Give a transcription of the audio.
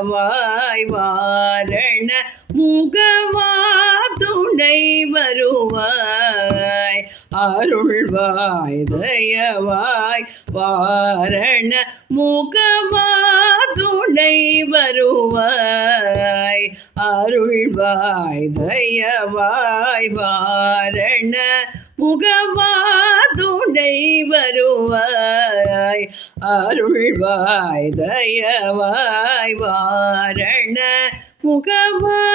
தயவாய் வாரண முகவா துணை வருவாய் அருள்வாய் தயவாய் வாரண முகவா துணை வருவாய் அருள்வாய் தயவாய் வாரண முகவா துணை வருவாய் அருள்வாய் தயவாய் வாரண முகவா